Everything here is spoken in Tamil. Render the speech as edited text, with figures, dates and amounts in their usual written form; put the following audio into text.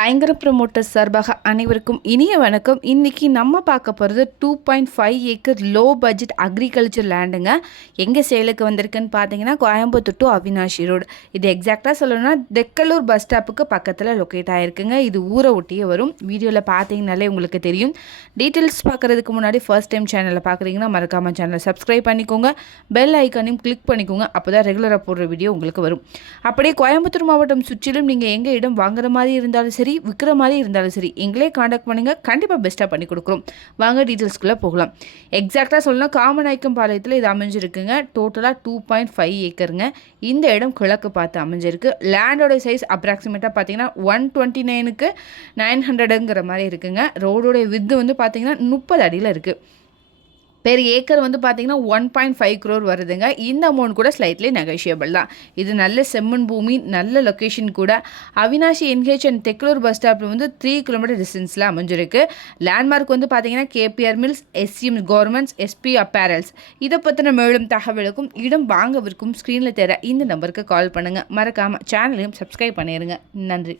ஐங்கர ப்ரமோட்டர்ஸ் சார்பாக அனைவருக்கும் இனிய வணக்கம். இன்றைக்கி நம்ம பார்க்க போகிறது 2.5 ஏக்கர் லோ பட்ஜெட் அக்ரிகல்ச்சர் லேண்டுங்க. எங்கே சேலுக்கு வந்திருக்குன்னு பார்த்தீங்கன்னா கோயம்புத்தூர் டு அவினாஷி ரோடு. இது எக்ஸாக்டாக சொல்லணும்னா தெக்கலூர் பஸ் ஸ்டாப்புக்கு பக்கத்தில் லொக்கேட் ஆகிருக்குங்க. இது ஊரை ஒட்டியே வரும். வீடியோவில் பார்த்தீங்கனாலே உங்களுக்கு தெரியும். டீட்டெயில்ஸ் பார்க்குறதுக்கு முன்னாடி ஃபர்ஸ்ட் டைம் சேனலில் பார்க்குறீங்கன்னா மறக்காமல் சேனலை சப்ஸ்கிரைப் பண்ணிக்கோங்க. பெல் ஐக்கானையும் கிளிக் பண்ணிக்கோங்க. அப்போ தான் ரெகுலராக போடுற வீடியோ உங்களுக்கு வரும். அப்படியே கோயம்புத்தூர் மாவட்டம் சுற்றிலும் நீங்கள் எங்கே இடம் வாங்குற மாதிரி இருந்தாலும் சரி, விற்கிற மாதிரி இருந்தாலும் சரி, எங்களே காண்டாக்ட் பண்ணுங்கள். கண்டிப்பாக பெஸ்ட்டாக பண்ணி கொடுக்குறோம். வாங்க டீட்டெயில்ஸ்குள்ளே போகலாம். எக்ஸாக்டாக சொல்லலாம் காமநாயக்கம் பாளையத்தில் இது அமைஞ்சிருக்குங்க. டோட்டலாக 2.5 ஏக்கருங்க. இந்த இடம் கிழக்கு பார்த்து அமைஞ்சிருக்கு. லேண்டோட சைஸ் அப்ராக்சிமேட்டாக பார்த்தீங்கன்னா 129க்கு 900ங்கிற மாதிரி இருக்குங்க. ரோடோடைய வித்து வந்து பார்த்தீங்கன்னா 30 அடியில் இருக்குது. பெர் ஏக்கர் வந்து பார்த்தீங்கன்னா 1.5 crore வருதுங்க. இந்த அமௌண்ட் கூட ஸ்லைட்லி நெகோஷியபிள் தான். இது நல்ல செம்மண் பூமி, நல்ல லொக்கேஷன் கூட. Avinashi NH and Thekkalur bus ஸ்டாப்பில் வந்து 3 கிலோமீட்டர் டிஸ்டன்ஸில் அமைஞ்சிருக்கு. லேண்ட்மார்க் வந்து பார்த்தீங்கன்னா KPR mills, SCM governments, SP apparels. இதை பற்றின மேலும் தகவலுக்கும் இடம் வாங்கவிருக்கும் ஸ்க்ரீனில் தர இந்த நம்பருக்கு கால் பண்ணுங்கள். மறக்காமல் சேனலையும் சப்ஸ்கிரைப் பண்ணிடுங்க. நன்றி.